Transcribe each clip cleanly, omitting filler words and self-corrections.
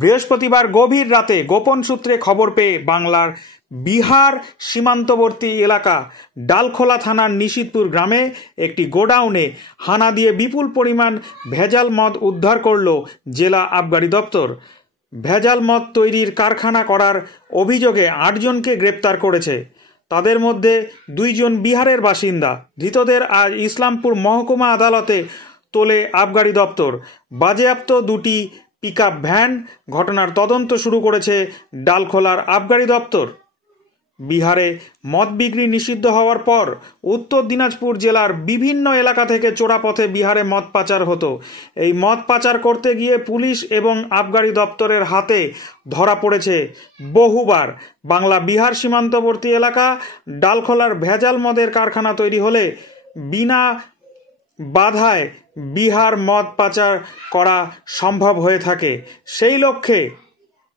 বৃহস্পতিবার গভীর রাতে গোপন সূত্রে খবর পেয়ে বাংলার বিহার সীমান্তবর্তী এলাকা ডালখোলা থানার নিশিতপুর গ্রামে একটি গোডাউনে হানা দিয়ে বিপুল পরিমাণ ভেজাল মদ উদ্ধার করল জেলা আবগারি দপ্তর। ভেজাল মদ তৈরির কারখানা করার অভিযোগে ৮ জনকে গ্রেপ্তার করেছে। তাদের মধ্যে 2 জন বিহারের বাসিন্দা। ধৃতদের আজ ইসলামপুর মহকুমা আদালতে তোলে আবগারি দপ্তর। বাজেয়াপ্ত 2টি পিকআপ ভ্যান। ঘটনার তদন্ত শুরু করেছে ডালখোলার আবগারি দপ্তর। বিহারে মদ বিক্রি নিষিদ্ধ হওয়ার পর উত্তর দিনাজপুর জেলার বিভিন্ন এলাকা থেকে চোরাপথে বিহারে মদ পাচার হতো। এই মদ পাচার করতে গিয়ে পুলিশ এবং আবগারি দপ্তরের হাতে ধরা পড়েছে বহুবার। বাংলা বিহার সীমান্তবর্তী এলাকা ডালখোলার ভেজাল মদের কারখানা তৈরি হলে বিনা বাধায় বিহার মদ পাচার করা সম্ভব হয়ে থাকে। সেই লক্ষ্যে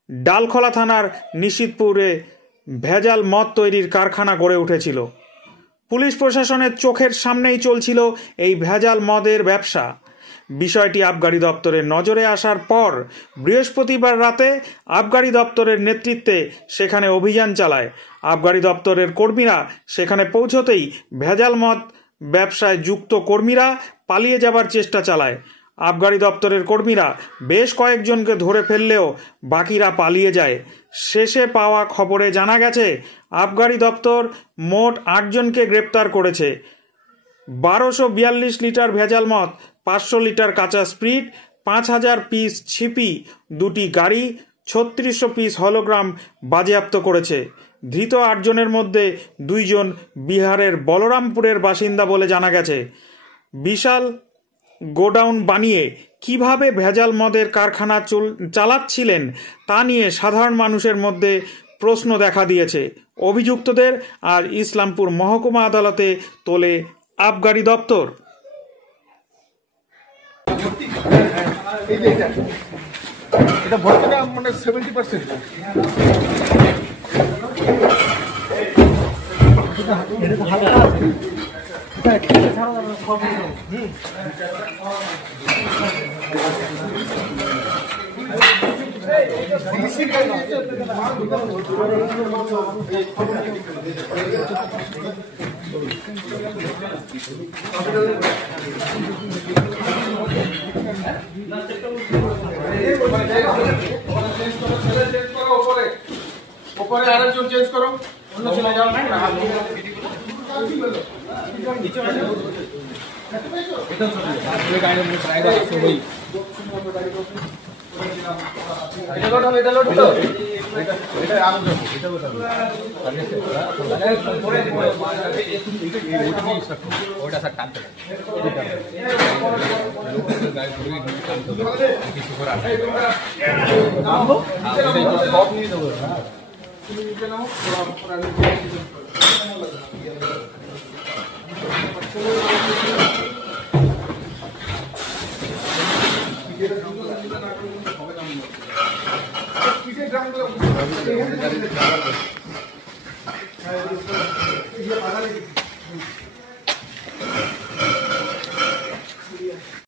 ডালখোলা থানার নিশিতপুরে ভেজাল মদ তৈরির কারখানা গড়ে উঠেছিল। পুলিশ প্রশাসনের চোখের সামনেই চলছিল এই ভেজাল মদের ব্যবসা। বিষয়টি আবগারি দপ্তরের নজরে আসার পর বৃহস্পতিবার রাতে আবগারি দপ্তরের নেতৃত্বে সেখানে অভিযান চালায়। আবগারি দপ্তরের কর্মীরা সেখানে পৌঁছতেই ভেজাল মদ ব্যবসায় যুক্ত কর্মীরা পালিয়ে যাবার চেষ্টা চালায়। আবগারি দপ্তরের কর্মীরা বেশ কয়েকজনকে ধরে ফেললেও বাকিরা পালিয়ে যায়। শেষে পাওয়া খবরে জানা গেছে আবগারি দপ্তর মোট 8 জনকে গ্রেপ্তার করেছে। 1242 লিটার ভেজাল মদ, 500 লিটার কাঁচা স্প্রিট, 5000 পিস ছিপি, 2টি গাড়ি, 3600 পিস হলোগ্রাম বাজেয়াপ্ত করেছে। ধৃত 8 জনের মধ্যে 2 জন বিহারের বলরামপুরের বাসিন্দা বলে জানা গেছে। বিশাল গোডাউন বানিয়ে কিভাবে ভেজাল মদের কারখানা চালাচ্ছিলেন তা নিয়ে সাধারণ মানুষের মধ্যে প্রশ্ন দেখা দিয়েছে। অভিযুক্তদের আজ ইসলামপুর মহকুমা আদালতে তোলে আবগারি দপ্তর। এটা ভর্তিটা মানে 70%। এটা হালকা আছে। আরেকজন চেঞ্জ করো, অন্য চলে যাও। কিসের